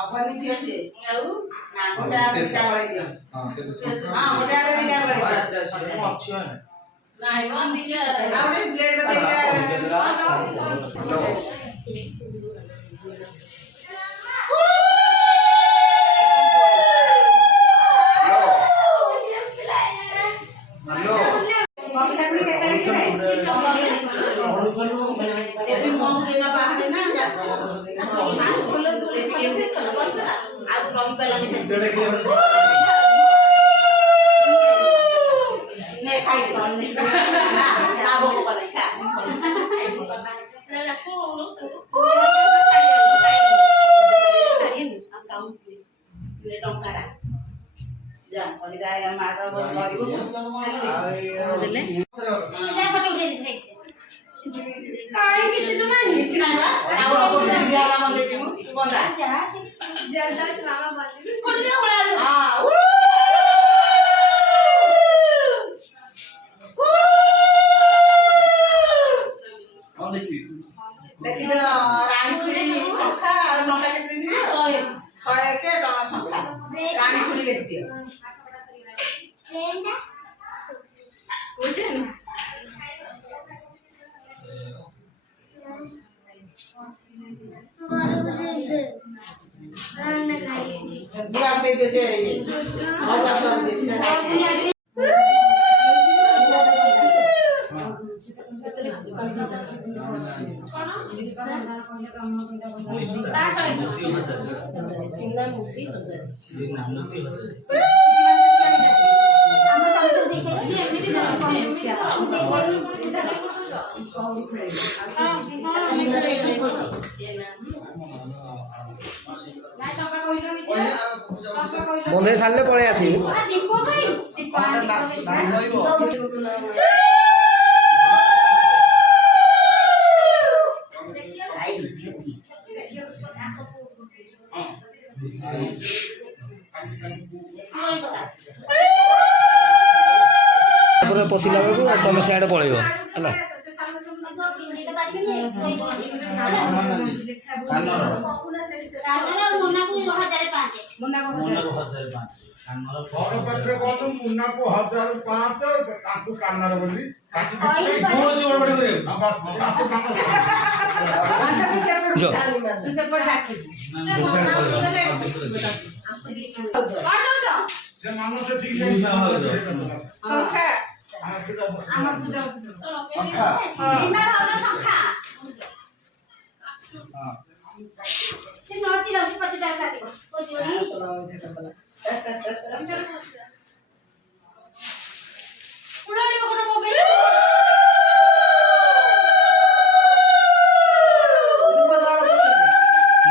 अबनी दियो से आउ ना गोटे आदि का बळी दियो हां गोटे आदि का बळी दियो अच्छी है नाही वन दियो आउटे प्लेट में देके देखि रानी खुली संखा नटा के दिन 100 के टका संखा रानी खुली लिख दियो बुझन बुआ पे जैसे और सब जैसे बंधे सारे पड़े आसी पशिला बेलू तुम सियाड़े पलैब है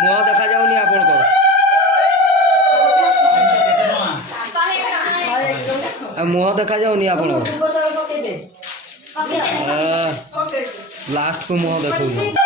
मुह देखा जाऊनी आपण मुह देखा जाऊनी आपण लास्ट को मुह देखो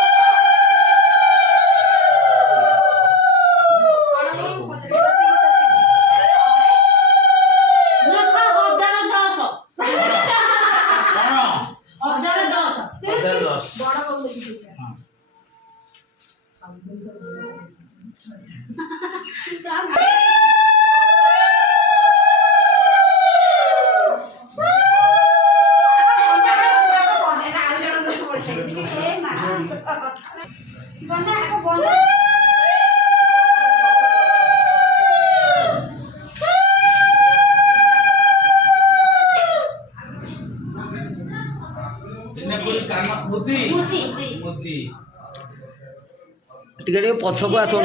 टिके पछक आसु